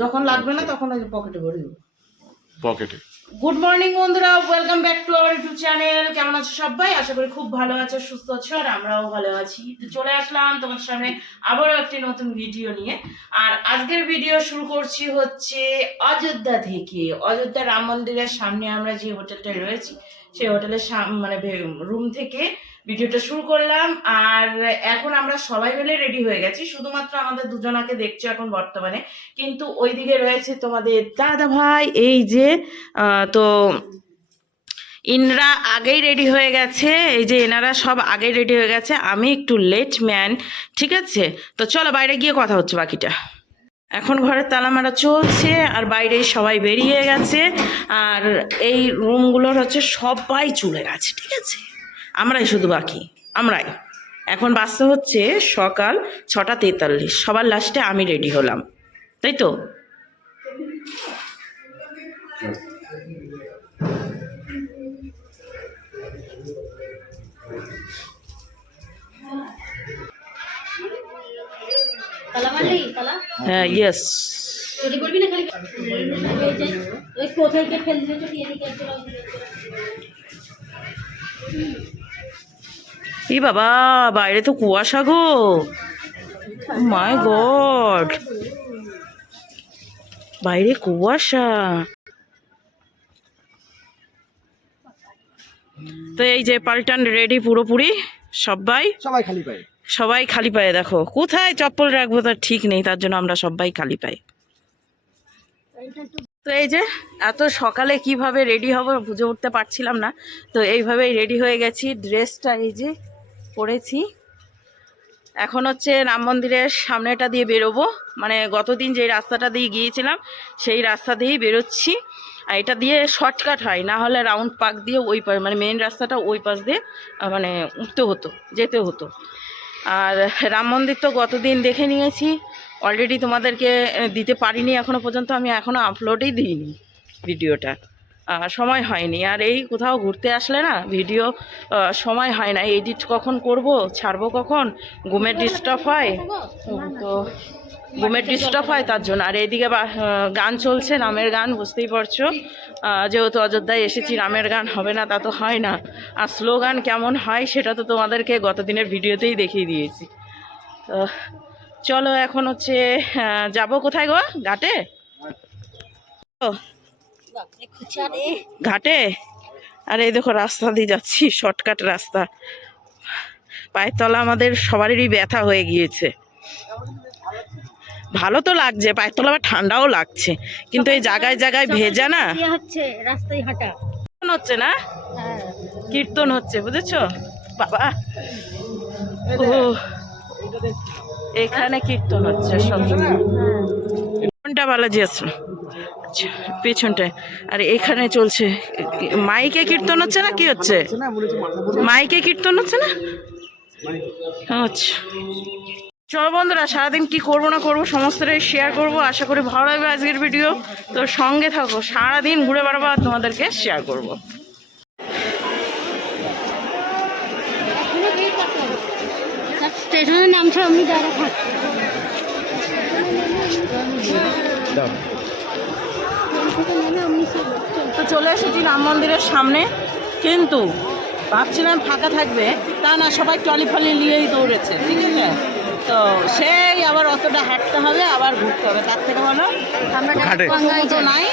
যখন লাগবে না তখন ওই পকেটে ভরে দেবো। পকেটে। গুড মর্নিং বন্ধুরা, welcome back to our YouTube channel. কেমন আছো সবাই? আশা করি খুব ভালো আছো, সুস্থ আছো, আর আমরাও ভালো আছি। তো চলে আসলাম তোমার সামনে আবারও একটি নতুন ভিডিও নিয়ে। আর আজকের ভিডিও শুরু করছি হচ্ছে অযোধ্যা থেকে। অযোধ্যা রাম মন্দিরের সামনে আমরা যে হোটেলটায় রয়েছি সেই হোটেলের মানে রুম থেকে ভিডিওটা শুরু করলাম। আর এখন আমরা সবাই মিলে রেডি হয়ে গেছি, শুধুমাত্র আমাদের দুজনাকে দেখছো এখন বর্তমানে, কিন্তু ওইদিকে রয়েছে তোমাদের দাদা ভাই। এই যে তো ইনরা আগেই রেডি হয়ে গেছে, এই যে এনারা সব আগেই রেডি হয়ে গেছে, আমি একটু লেট ম্যান, ঠিক আছে? তো চলো বাইরে গিয়ে কথা হচ্ছে বাকিটা। এখন ঘরের তালা মারা চলছে আর বাইরে সবাই বেরিয়ে গেছে। আর এই রুমগুলোর হচ্ছে সবাই চলে গেছে, ঠিক আছে? আমরাই শুধু বাকি, আমরাই। এখন বাসটা হচ্ছে সকাল 6:43, সবার লাস্টে আমি রেডি হলাম, তাই তো? হ্যাঁ, ইয়েস। এই বাবা, বাইরে তো কুয়াশা গো, মাই গড, বাইরে কুয়াশা। তো এই যে পাল্টান রেডি পুরোপুরি, সবাই খালি পায়ে। সবাই খালি পায়ে। দেখো কোথায় চপ্পল রাখবো তার ঠিক নেই, তার জন্য আমরা সবাই খালি পায়ে। তো এই যে এত সকালে কিভাবে রেডি হব বুঝে উঠতে পারছিলাম না, তো এইভাবেই রেডি হয়ে গেছি। ড্রেসটা এই যে পরেছি। এখন হচ্ছে রাম মন্দিরের সামনেটা দিয়ে বেরোবো, মানে গতদিন যে রাস্তাটা দিয়ে গিয়েছিলাম সেই রাস্তা দিয়েই বেরোচ্ছি। আর এটা দিয়ে শর্টকাট হয়, না হলে রাউন্ড পাক দিয়ে ওই পাশ, মানে মেন রাস্তাটা ওই পাশ দিয়ে মানে উঠতে হতো, যেতে হতো। আর রাম মন্দির তো গতদিন দেখে নিয়েছি অলরেডি, তোমাদেরকে দিতে পারিনি এখনও পর্যন্ত, আমি এখনও আপলোডই দিইনি ভিডিওটা, সময় হয়নি। আর এই কোথাও ঘুরতে আসলে না ভিডিও সময় হয় না, এডিট কখন করব, ছাড়বো কখন, ঘুমের ডিস্টার্ব হয়, তো ঘুমের ডিস্টার্ব হয় তার জন্য। আর এইদিকে গান চলছে, রামের গান, বুঝতেই পারছো, যেহেতু অযোধ্যায় এসেছি রামের গান হবে না তা তো হয় না। আর স্লোগান কেমন হয় সেটা তো তোমাদেরকে গতদিনের ভিডিওতেই দেখিয়ে দিয়েছি। তো চলো এখন হচ্ছে যাব কোথায় গো? ঘাটে, ঘাটে। আর এই দেখো রাস্তা দিয়ে যাচ্ছি, শর্টকাট রাস্তা। পায়ের তলা আমাদের সবারই ব্যথা হয়ে গিয়েছে। ভালো তো লাগছে পায়ের তলা, আবার ঠান্ডাও লাগছে, কিন্তু এই জায়গায় জায়গায় ভেজা না, রাস্তায় হাঁটা হচ্ছে না, কীর্তন হচ্ছে, বুঝেছো বাবা? ও এখানে কীর্তন হচ্ছে সব কোনটা বালাজি আসলো, আচ্ছা পেছনটায়। আর এখানে চলছে মাইকে কীর্তন হচ্ছে না, কি হচ্ছে মাইকে কীর্তন হচ্ছে না? আচ্ছা চলো বন্ধুরা, সারাদিন কি করবো না করবো সমস্তটাই শেয়ার করবো, আশা করি ভালো লাগবে আজকের ভিডিও। তো সঙ্গে থাকো, সারাদিন ঘুরে বেড়াবো আর তোমাদেরকে শেয়ার করবো। স্টেশনের নামছে আমি তো চলে এসেছি রাম মন্দিরের সামনে, কিন্তু ভাবছিলাম ফাঁকা থাকবে, তা না, সবাই ট্রলি ফলি নিয়েই দৌড়েছে, ঠিক আছে? তো সেই আবার অতটা হাঁটতে হবে, আবার ঘুরতে হবে, তার থেকে ভালো তো নাই,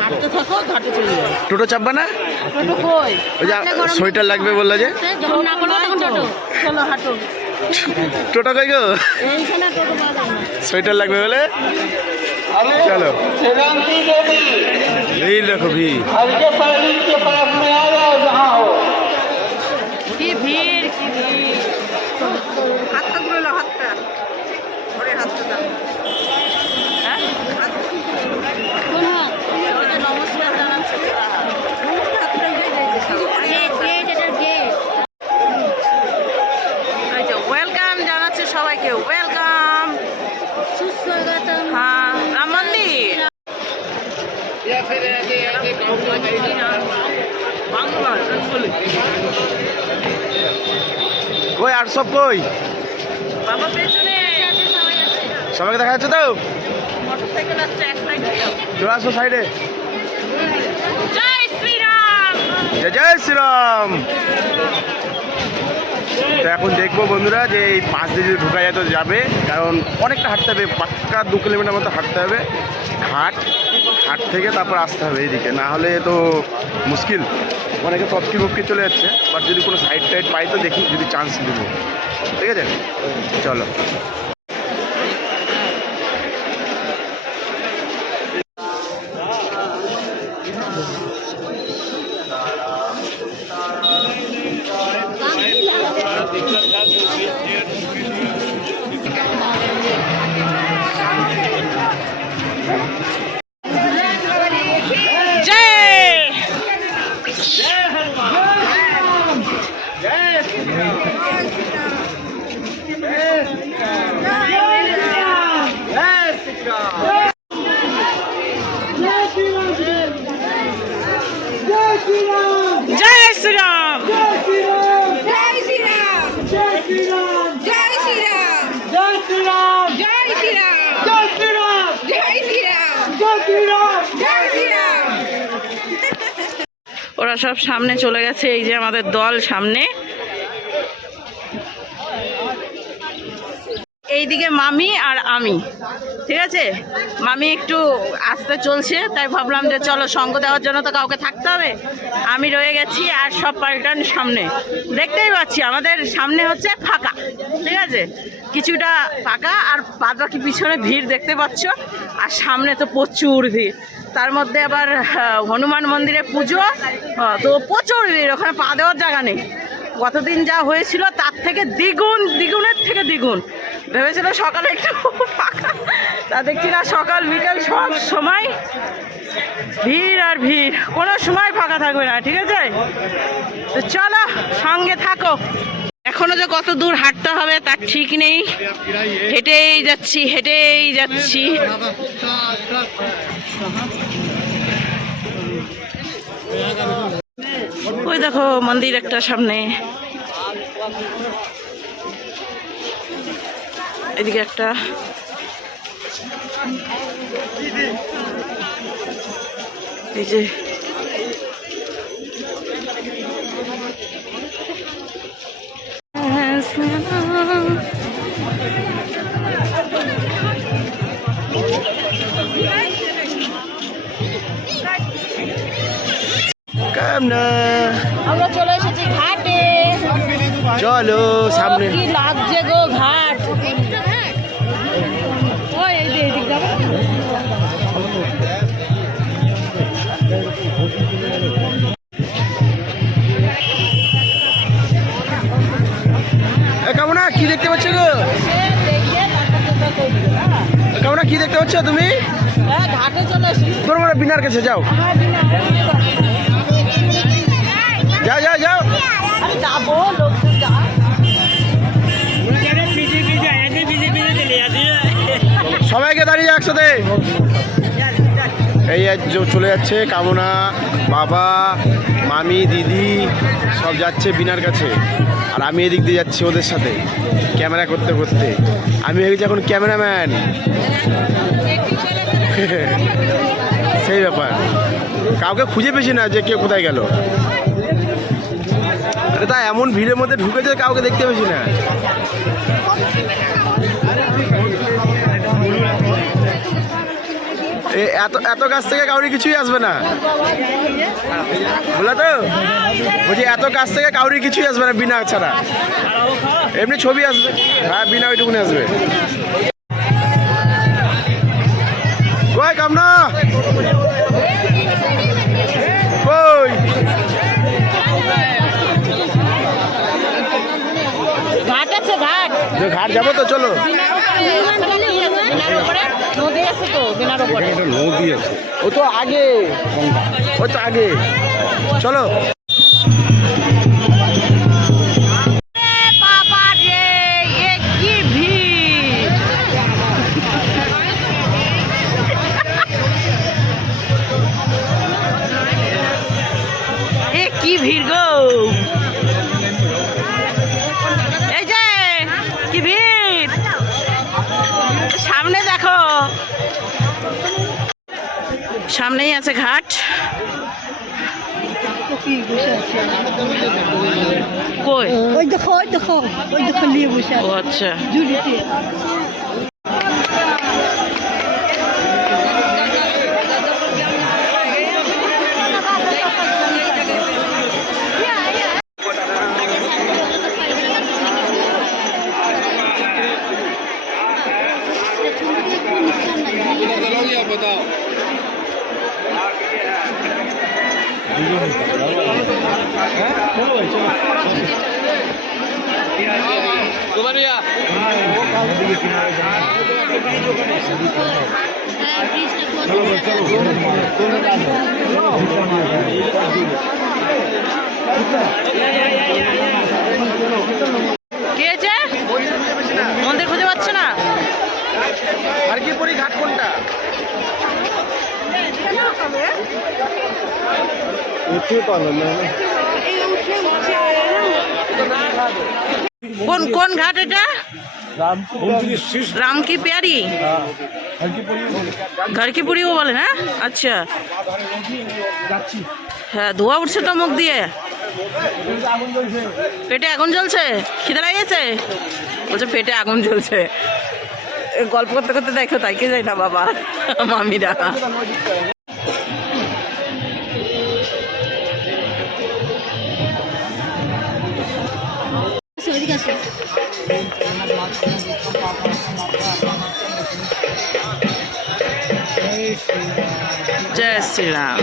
হাঁটতে থাকো, ঘাটে চলে যাবে। টোটো চাপবা না? টোটো কই? ওই যে সোয়েটার লাগবে বললো যে, চলো হাঁটো। টোটো কই গো? এইখানে টোটো পাওয়া যায় না। সোয়েটার লাগবে বলে চলো। এই দেখো ভিড়, কি ভিড়, কি ভিড়। হাতটা ঘুরলো, হাতটা ঘরে, হাতটা দাও। হ্যাঁ নমস্কার জানাচ্ছি। ওয়েলকাম জানাচ্ছে সবাইকে, ওয়েলকাম, সুস্বাগতম। হ্যাঁ রাম মন্দির কই আর সব কই? বাবা পেছনে সবাইকে দেখা যাচ্ছে তো? মোটরসাইকেল আসছে এক সাইড দিয়ে। চলে আসো সাইডে। জয় শ্রীরাম। জয় জয় শ্রীরাম। তো এখন দেখবো বন্ধুরা যে এই পাশ দিয়ে যদি ঢোকা যায় তো যাবে, কারণ অনেকটা হাঁটতে হবে, পাক্কা 2 কিলোমিটার মতো হাঁটতে হবে। ঘাট থেকে তারপর আসতে হবে এইদিকে, না হলে তো মুশকিল। অনেকে তৎকি বক্কি চলে যাচ্ছে, বাট যদি কোনো সাইড টাইড পাই তো দেখি, যদি চান্স দেব। ঠিক আছে, চলো। জয় শ্রীরাম। ওরা সব সামনে চলে গেছে, এই যে আমাদের দল সামনে। এইদিকে মামি আর আমি, ঠিক আছে। মামি একটু আস্তে চলছে, তাই ভাবলাম যে চলো সঙ্গ দেওয়ার জন্য তো কাউকে থাকতে হবে। আমি রয়ে গেছি আর সব পাল্টান সামনে। দেখতেই পাচ্ছি আমাদের সামনে হচ্ছে ফাঁকা, ঠিক আছে, কিছুটা ফাঁকা, আর বাদ বাকি পিছনে ভিড় দেখতে পাচ্ছ। আর সামনে তো প্রচুর ভিড়, তার মধ্যে আবার হনুমান মন্দিরে পুজো, তো প্রচুর ভিড়, ওখানে পা দেওয়ার জায়গা নেই। গতদিন যা হয়েছিল তার থেকে দ্বিগুণের থেকে দ্বিগুণ। ভেবেছিল সকালে একটু ফাঁকা, তা দেখছি না, সকাল বিকাল সব সময় ভিড় আর ভিড়, কোনো সময় ফাঁকা থাকবে না, ঠিক আছে। তো চলো সঙ্গে থাকো। এখনো যে কত দূর হাঁটতে হবে তার ঠিক নেই, হেঁটেই যাচ্ছি। ওই দেখো মন্দির একটা সামনে, এদিকে একটা, এই যে আমরা চলে এসেছি ঘাটে। চলো সামনে। কি লাগছে গো ঘাট। কামনা কি দেখতে পাচ্ছ গো? কামনা কি দেখতে পাচ্ছ তুমি? ঘাটে চলে এসেছি। তোমরা বিনার কাছে যাও, যাও যাও যাও। যাবো লোকজন যা। সবাইকে দাঁড়িয়ে একসাথে। এই চলে যাচ্ছে কামনা, বাবা, মামি, দিদি সব যাচ্ছে বিনার কাছে, আর আমি এদিক দিয়ে যাচ্ছি ওদের সাথে ক্যামেরা করতে করতে। আমি হয়ে গেছি এখন ক্যামেরাম্যান। সেই ব্যাপার, কাউকে খুঁজে পেয়েছি না যে কে কোথায় গেল। আরে তা এমন ভিড়ের মধ্যে ঢুকেছে কাউকে দেখতে পেয়েছি না। এত কাছ থেকে কাউরি কিছুই আসবে না, বুঝলা তো? বলছি এত কাছ থেকে কাউরি কিছুই আসবে না বিনা ছাড়া, এমনি ছবি আসবে। হ্যাঁ, বিনা ওইটুকুনি আসবে। কই কামনা, কই? ঘাট আছে, ঘাট যাবো তো, চলো। নদী আছে তো, বিনার উপরে নদী আছে, ও তো আগে, ও তো আগে, চলো। বাবা রে, এ কি ভিড়। এ কি ভিড় গো, এই যে কি ভিড়। সামনে দেখো, সামনেই আছে ঘাট। কই? ওই দেখো ওই দেখো ওই দেখো নিয়ে বসে ও আচ্ছা। ঝুড়িতে। কি হয়েছে? মন্দির খুঁজে পাচ্ছে না? হারকিপুরি ঘাট কোনটা? কোন কোন ঘাট এটা? রাম কি প্যারি, ঘর কি পুরিও বলে না? আচ্ছা হ্যাঁ, ধোয়া উঠছে তো মুখ দিয়ে। পেটে আগুন জ্বলছে, খিদে লাগিয়েছে? বলছে পেটে আগুন জ্বলছে। গল্প করতে করতে দেখো, তাই কে যায় না বাবা মামিরা। जय श्री राम।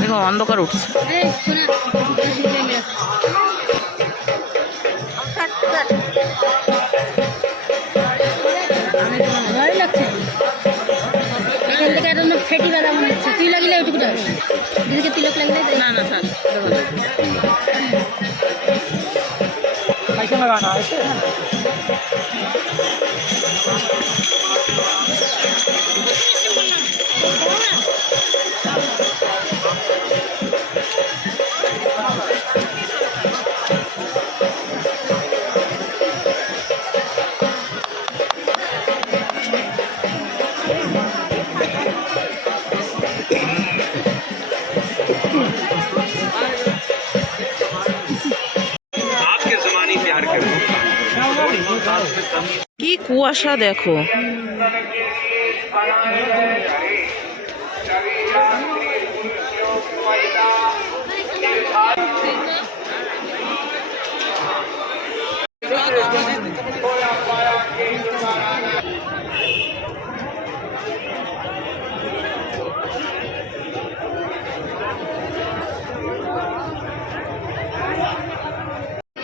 দেখো অন্ধকার উঠছে। ফেটি বেলা মনে হচ্ছে। তুই লাগিলে ওইটুকু দিদিকে তিলক লাগিলে না না থাক, পয়সা লাগানো আছে। কি কুয়াশা দেখো।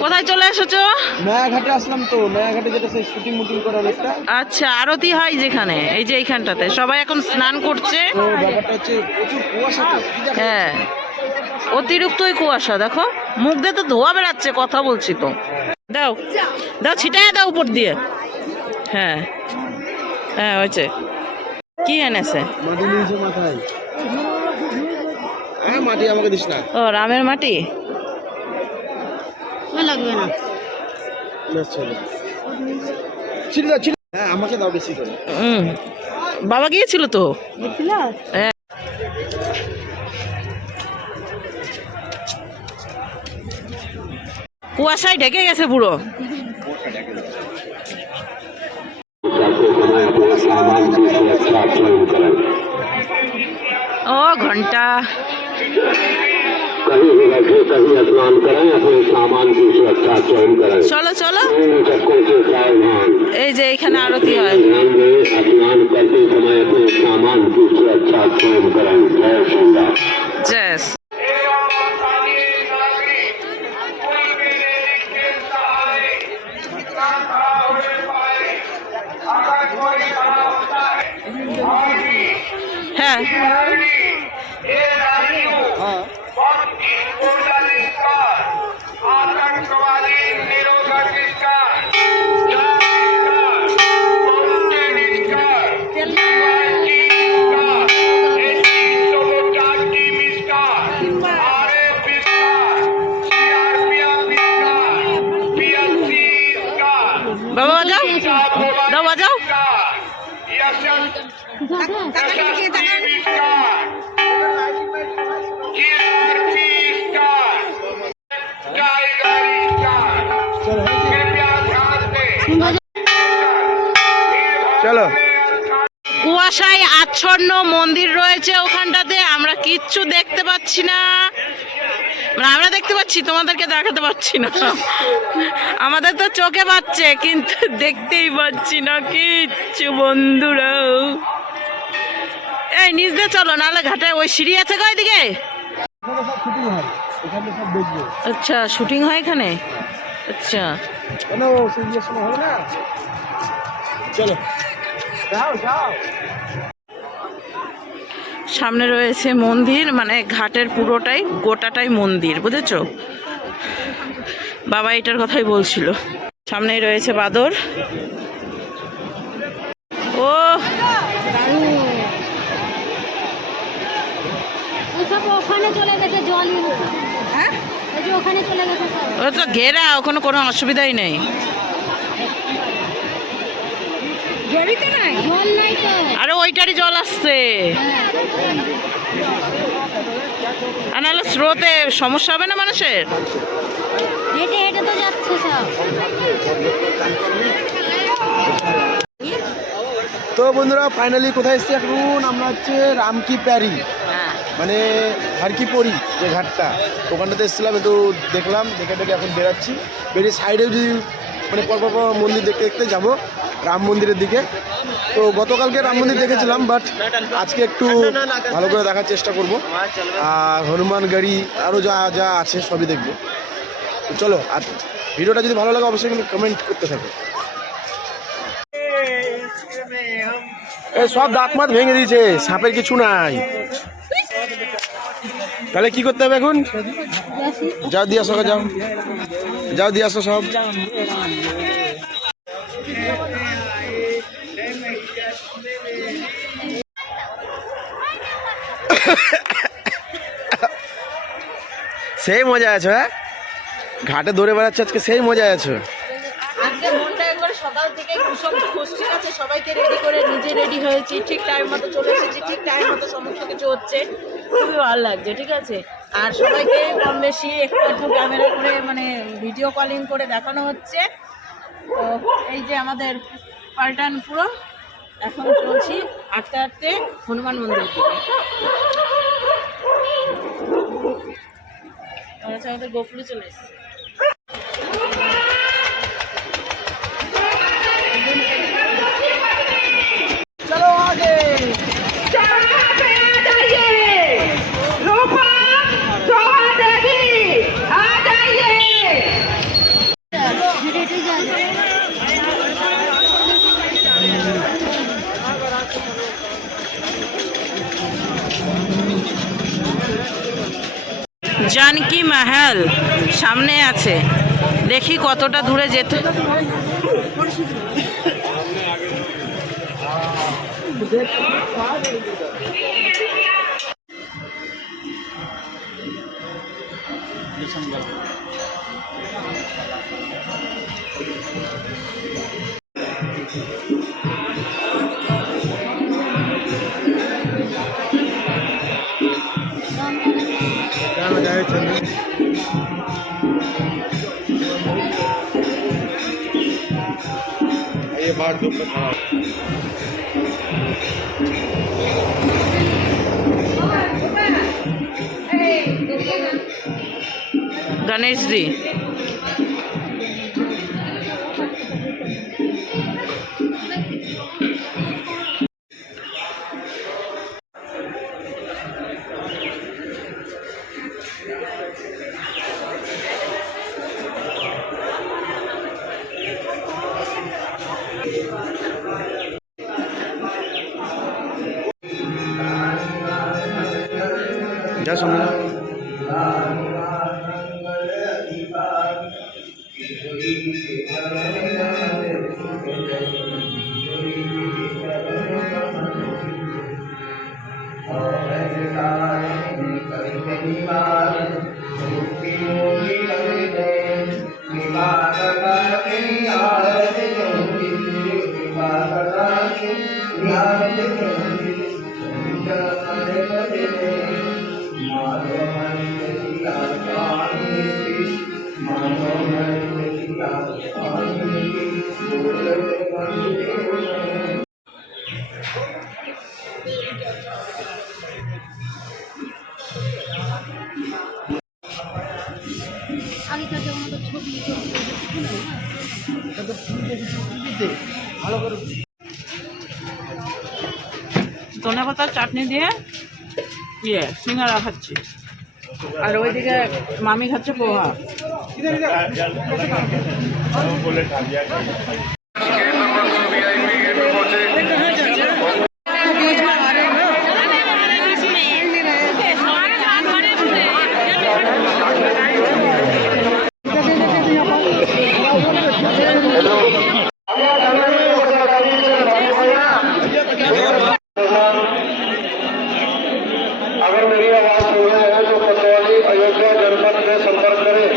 কোথায় চলে এসেছো? নয়াঘাটে আসলাম তো, নয়াঘাটে যেটা সেই শুটিং মুটিং করার একটা। আচ্ছা, আরতি হয় যেখানে, এই যে এইখানটাতে সবাই এখন স্নান করছে। তো ব্যাপারটা হচ্ছে প্রচুর কুয়াশা তো, কি দেখা হ্যাঁ, অতিরিক্তই কুয়াশা। দেখো মুখ দিয়ে তো ধোয়া বেড়াচ্ছে, কথা বলছি তো। দাও দাও, ছিটায় দাও উপর দিয়ে। হ্যাঁ হ্যাঁ হয়েছে। কি এনেছে? মাটি নিয়েছে মাথায়। হ্যাঁ মাটি আমাকে দিস না। ও রামের মাটি। লাগবে না। হ্যাঁ আমাকে দাও বেশি করে। বাবা গিয়েছিল তো। হ্যাঁ। কুয়াশায় ঢেকে গেছে পুরো। ও ঘন্টা। कहीं भी बैठे कहीं स्नान करें, अपने सामान की सुरक्षा स्वयं करें। চলো চলো, सबको से सावधान। এই যে এখানে आरती হয়। ध्यान दें, स्नान करते समय अपने सामान की सुरक्षा स्वयं करें। जय श्री राम। जय। अगर कोई বাবা বাজাও, দাও বাজাও। চলো। কুয়াশায় আচ্ছন্ন মন্দির রয়েছে ওখানটাতে, আমরা কিচ্ছু দেখতে পাচ্ছি না। মানে আমরা দেখতে পাচ্ছি, তোমাদেরকে দেখাতে পাচ্ছি না। আমাদের তো চোখে পাচ্ছে কিন্তু দেখতেই পাচ্ছি না কিচ্ছু বন্ধুরা। এই নিচ দিয়ে চলো, নাহলে ঘাটে ওই সিঁড়ি আছে গো এদিকে। আচ্ছা, শুটিং হয় এখানে। আচ্ছা চলো সামনে রয়েছে মন্দির, মানে ঘাটের পুরোটাই গোটাটাই মন্দির, বুঝেছো? বাবা এটার কথাই বলছিল। সামনেই রয়েছে বাদর। ও ওখানে চলে গেছে জল। হ্যাঁ, ওখানে চলে গেছে ও তো ঘেরা, ওখানে কোনো অসুবিধাই নেই। জল নাই তো। আরে ওইটারই জল আসছে, আর নাহলে স্রোতে সমস্যা হবে না মানুষের। হেঁটে হেঁটে তো যাচ্ছে সব। তো বন্ধুরা ফাইনালি কোথায় এসেছি এখন? আমরা হচ্ছে রামকি প্যারি, মানে হারকিপরি যে ঘাটটা, ওখানটাতে এসেছিলাম, একটু দেখলাম, দেখে এখন বেরাচ্ছি। বেরিয়ে সাইডে যদি মানে পরপর মন্দির দেখতে দেখতে যাবো রাম মন্দিরের দিকে। তো গতকালকে রাম মন্দির দেখেছিলাম, বাট আজকে একটু ভালো করে দেখার চেষ্টা করব। আর হনুমান গাড়ি আরও যা যা আছে সবই দেখবো। তো চলো, আর ভিডিওটা যদি ভালো লাগে অবশ্যই কিন্তু কমেন্ট করতে থাকো। এই সব দাঁত মাত ভেঙে দিয়েছে, সাপের কিছু নাই। তাহলে কি করতে হবে এখন? যাও দিয়ে আসো, যাও যাও দিয়ে আসো সব। সেই মজা আছে, হ্যাঁ ঘাটে দৌড়ে বেড়াচ্ছে আজকে, সেই মজা আছে। আজকে মনটা একবারে সকাল থেকে ভীষণ খুশ, ঠিক আছে? সবাইকে রেডি করে নিজে রেডি হয়েছি, ঠিক টাইম মতো চলে এসেছি, ঠিক টাইম মতো সমস্ত কিছু হচ্ছে, খুবই ভালো লাগছে, ঠিক আছে? আর সবাইকে কম বেশি একটু একটু ক্যামেরা করে মানে ভিডিও কলিং করে দেখানো হচ্ছে। তো এই যে আমাদের পাল্টান পুরো এখন চলছি আটতে আটতে হনুমান মন্দির দিকে। আমাদের গোপুরে চলে এসেছে। जानकी महल सामने আছে, দেখি কতটা দূরে যেতে। ये बार धूप में खड़ा गणेश जी সামনে যাও। আগেকার যেমন তো ছবি ধনে পাতার চাটনি দিয়ে সিঙ্গারা খাচ্ছি, আর ওইদিকে মামি খাচ্ছে পোহা। अगर मेरी आवाज सुन रहे हैं तो कोतवाली अयोध्या जनपद में संपर्क करें।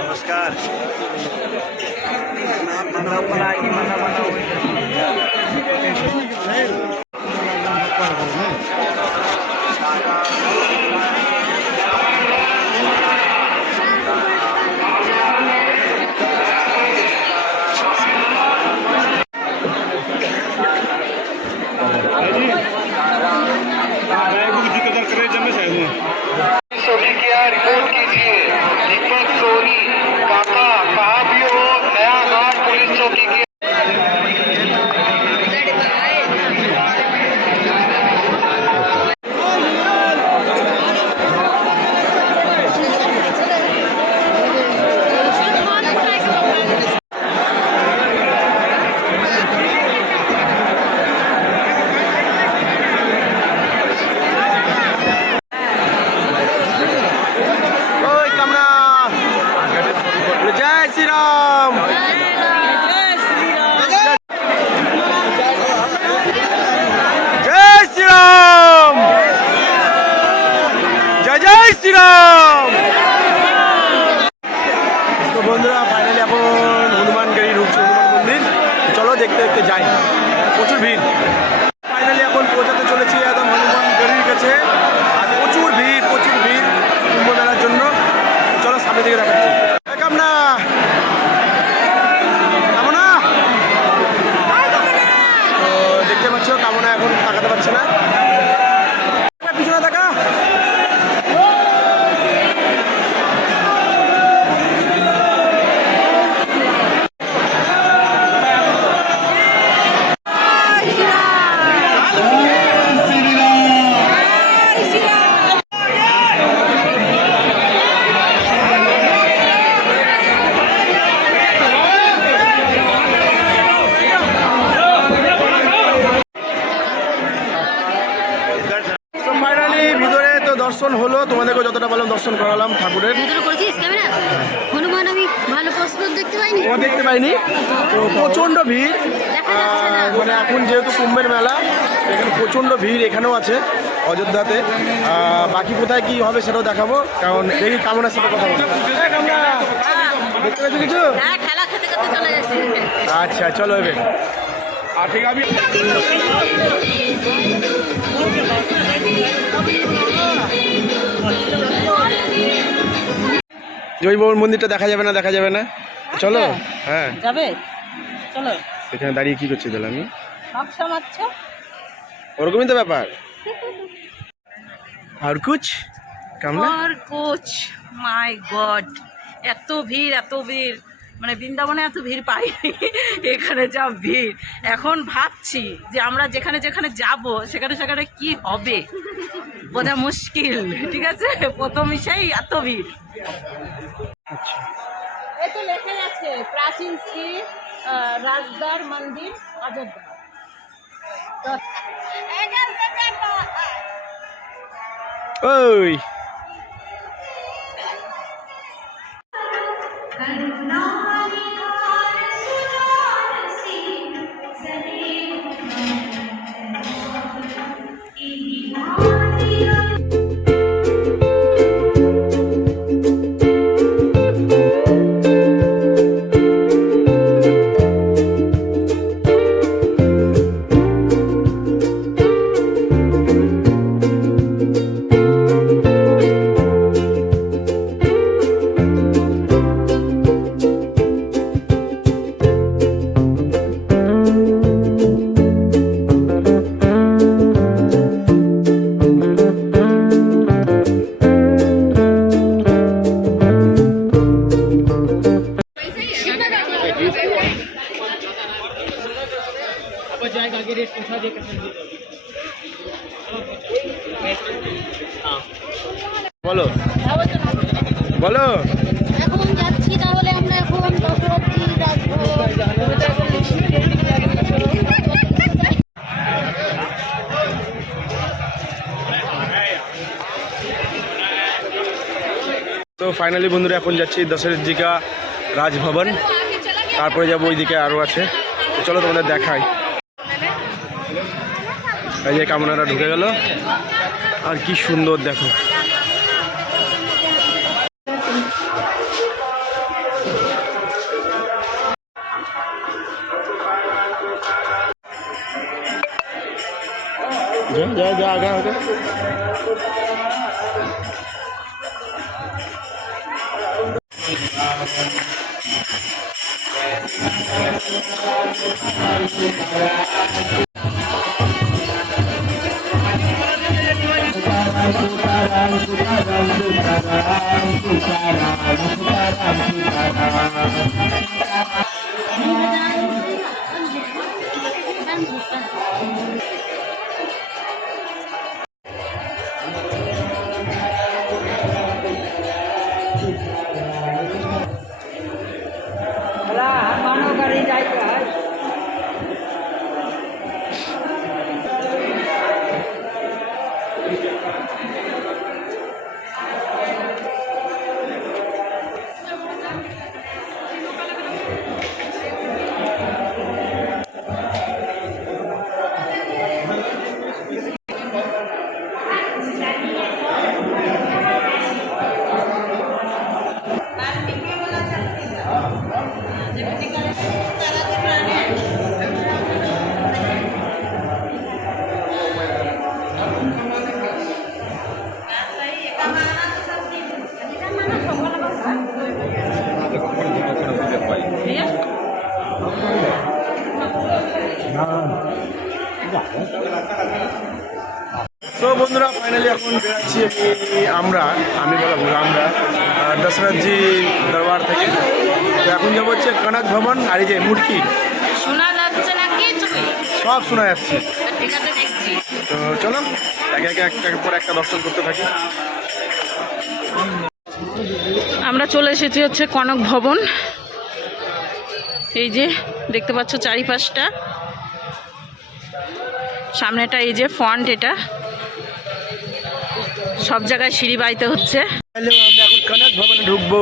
नमस्कार। सभी क्या रिपोर्ट कीजिए। दीपक सोनी काका कहाँ भी हो, नया घाट पुलिस चौकी की ओए कमरा, जय श्री राम। जय श्री राम, जय जय श्री राम। তো বন্ধুরা ফাইনালি এখন হনুমানগড়ি ঢুকছে, হনুমান মন্দির। চলো দেখতে দেখতে যাই, প্রচুর ভিড়। ফাইনালি এখন পৌঁছাতে চলেছি একদম হনুমানগড়ির কাছে, আর প্রচুর ভিড় কুম্ভ মেলার জন্য। চলো সামনে দিকে দেখাচ্ছি। কামনা কামনা, তো দেখতে পাচ্ছ কামনা এখন তাকাতে পারছে না, পিছনে দেখা। তো ফাইনালি ভিতরে তো দর্শন হলো, তোমাদেরকে যতটা বললাম দর্শন করালাম ঠাকুরের। ভিতরে করেছিস ক্যামেরা? হনুমান আমি ভালো প্রশ্ন দেখতে পাইনি। ও দেখতে পাইনি, তো প্রচণ্ড ভিড়। দেখা যাচ্ছে না। মানে এখন যেহেতু কুম্ভের মেলা, এখানে প্রচণ্ড ভিড় এখানেও আছে অযোধ্যাতে। বাকি কোথায় কি হবে সেটাও দেখাবো, কারণ দেখি কামনার সাথে কথা বলবো। দেখতে পেয়েছো কিছু? হ্যাঁ, খেলা খেতে খেতে চলে যাচ্ছে। আচ্ছা চলো এবে। জয়বাবুর মন্দিরটা দেখা যাবে না, চলো। হ্যাঁ যাবে, চলো। এখানে দাঁড়িয়ে কি করছি তাহলে আমি? নকশা মারছো? ওরকমই তো ব্যাপার। আর কুছ কামনা? আর কোচ, মাই গড, এত ভিড়, মানে বৃন্দাবনে এত ভিড় পাইনি, এখানে যা ভিড়। এখন ভাবছি যে আমরা যেখানে যেখানে যাব সেখানে কি হবে, বোঝা মুশকিল। ঠিক আছে, প্রথম সেই এত ভিড়। এই তো লেখা আছে প্রাচীন শ্রী রাজদার মন্দির অযোধ্যা। ওই বলো বলো। এখন যাচ্ছি তাহলে আমরা এখন দশরথী তো ফাইনালি বন্ধুরা এখন যাচ্ছি দশরথী কা রাজভবন, তারপরে যাবো ওইদিকে আরও আছে। তো চলো তোমাদের দেখাই। এই যে কামনারা ঢুকে গেল, আর কি সুন্দর দেখো। যা যা আগে আগে। তো বন্ধুরা ফাইনালি এখন বেরাচ্ছি আমি বলবো আমরা দশরথজি দরবার থেকে। তো এখন যাবো হচ্ছে কনক ভবন, আর এই যে মুটকি শোনা যাচ্ছে না কিছু, সব শোনা যাচ্ছে। ঠিক আছে দেখছি। তো চলো একে একে একটার পর একটা দর্শন করতে থাকি। আমরা চলে এসেছি হচ্ছে কনক ভবন। এই যে দেখতে পাচ্ছ চারিপাশটা, সামনেটা এই যে ফন্ট, এটা সব জায়গায় সিঁড়ি বাইতে হচ্ছে। আমরা এখন কনক ভবনে ঢুকবো।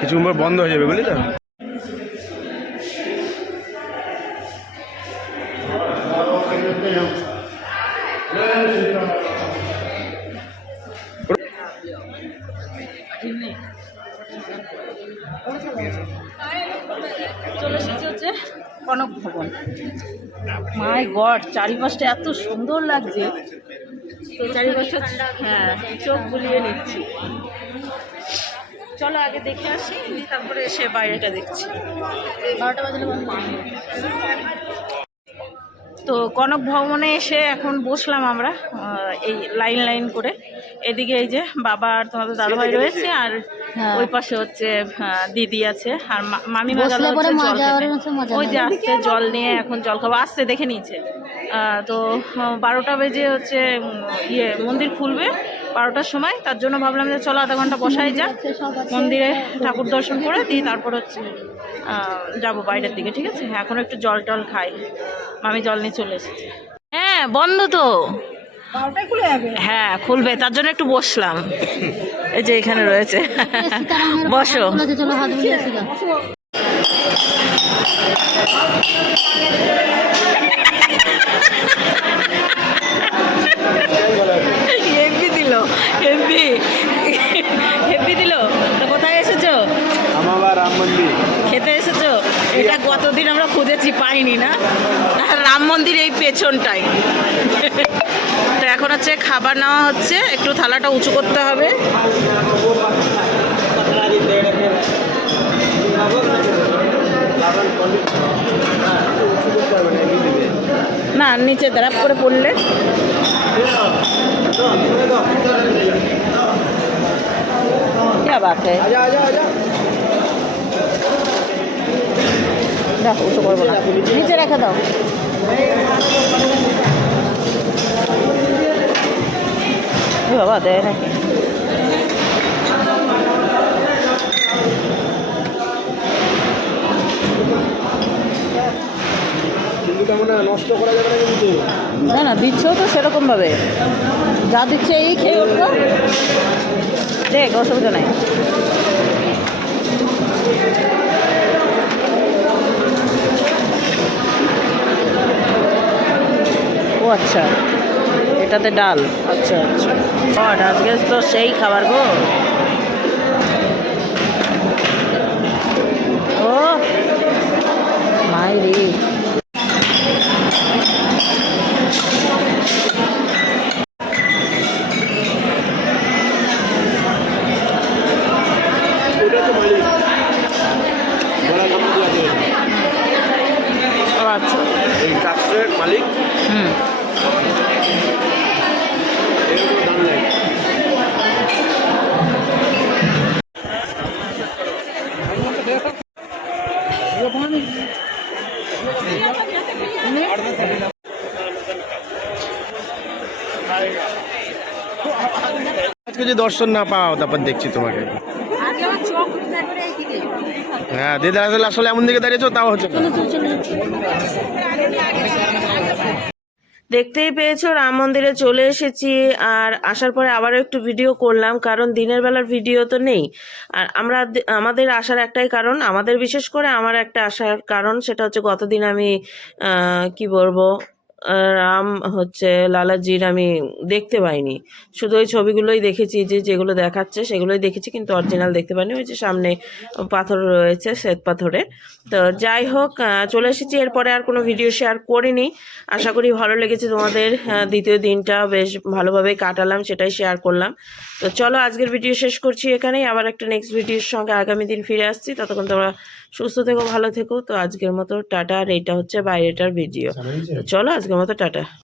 কিছু বন্ধ হয়ে যাবে, বুঝলি তো। চলে এসেছি হচ্ছে কনক ভবন। মাই গড, চারিপাশটা এত সুন্দর লাগছে, তো চারিপাশটা হ্যাঁ চোখ বুলিয়ে নিচ্ছি। চলো আগে দেখে আসি, তারপরে এসে বাইরেটা দেখছি। 12টা বাজলে তো কনক ভবনে এসে এখন বসলাম আমরা এই লাইন লাইন করে। এদিকে এই যে বাবা আর তোমাদের দাদাভাই রয়েছে, আর হ্যাঁ। ওই পাশে হচ্ছে দিদি আছে, আর মামিমা গেল বসলে পরে হচ্ছে জল মজা খেতে। মজা ওই যে আসছে জল নিয়ে, এখন জল খাবো আসছে, দেখে নিয়েছে। তো 12টা বেজে হচ্ছে মন্দির খুলবে 12টার সময়, তার জন্য ভাবলাম যে চলো আধা ঘন্টা বসাই যাক, মন্দিরে ঠাকুর দর্শন করে দিই, তারপর হচ্ছে যাবো বাইরের দিকে। ঠিক আছে, এখন একটু জল টল খাই। মামি জল নিয়ে চলে এসেছে। হ্যাঁ বন্ধ তো, হ্যাঁ খুলবে, তার জন্য একটু বসলাম। এই যে এখানে রয়েছে, বসো। চলো হাত বুলিয়ে আসি গা। হেভি দিল, হেভি হেভি দিল। তো কোথায় এসেছো? আমার রাম মন্দির খেতে এসেছো? এটা কতদিন আমরা খুঁজেছি, পাইনি না। আর রাম মন্দির এই পেছনটাই। তো এখন হচ্ছে খাবার নেওয়া হচ্ছে, একটু থালাটা উঁচু করতে হবে। না নিচে দাঁড়াপ করে পড়লে। क्या बात है? দেখো উঁচু করবো না, নিচে রেখে দাও। এ বাবা দেয় নাকি? কিন্তু তেমন নষ্ট করা যাবে না কিন্তু। না না দিচ্ছ তো সেরকম ভাবে, যা দিচ্ছে এই খেয়ে উঠবো, দেখ অসুবিধা নাই। ও আচ্ছা, এটাতে ডাল। আচ্ছা আচ্ছা, আজকে তো সেই খাবার গো। ও মাইরি, আচ্ছা এই কাজের মালিক হুম। এরকম দাম নেয়। আজকে যদি দর্শন না পাও তারপর দেখছি তোমাকে। হ্যাঁ দিদা আসলে আসলে এমন দিকে দাঁড়িয়েছো, তাও হচ্ছে না। দেখতেই পেয়েছো রাম মন্দিরে চলে এসেছি, আর আসার পরে আবারও একটু ভিডিও করলাম, কারণ দিনের বেলার ভিডিও তো নেই। আর আমাদের আসার একটাই কারণ, আমাদের বিশেষ করে আমার একটা আসার কারণ, সেটা হচ্ছে গতদিন আমি কি বলবো, রাম হচ্ছে লালাজির আমি দেখতে পাইনি, শুধু ওই ছবিগুলোই দেখেছি, যেগুলো দেখাচ্ছে সেগুলোই দেখেছি, কিন্তু অরিজিনাল দেখতে পাইনি। ওই যে সামনে পাথর রয়েছে শ্বেত পাথরের। তো যাই হোক, চলে এসেছি, এরপরে আর কোনো ভিডিও শেয়ার করিনি। আশা করি ভালো লেগেছে তোমাদের। দ্বিতীয় দিনটা বেশ ভালোভাবে কাটালাম, সেটাই শেয়ার করলাম। তো চলো আজকের ভিডিও শেষ করছি এখানেই, আবার একটা নেক্সট ভিডিওর সঙ্গে আগামী দিন ফিরে আসছি। ততক্ষণ তোমরা সুস্থ থেকো, ভালো থেকো। তো আজকের মতো টাটা। আর এইটা হচ্ছে বাইরেটার ভিডিও। চলো আজকের মতো টাটা।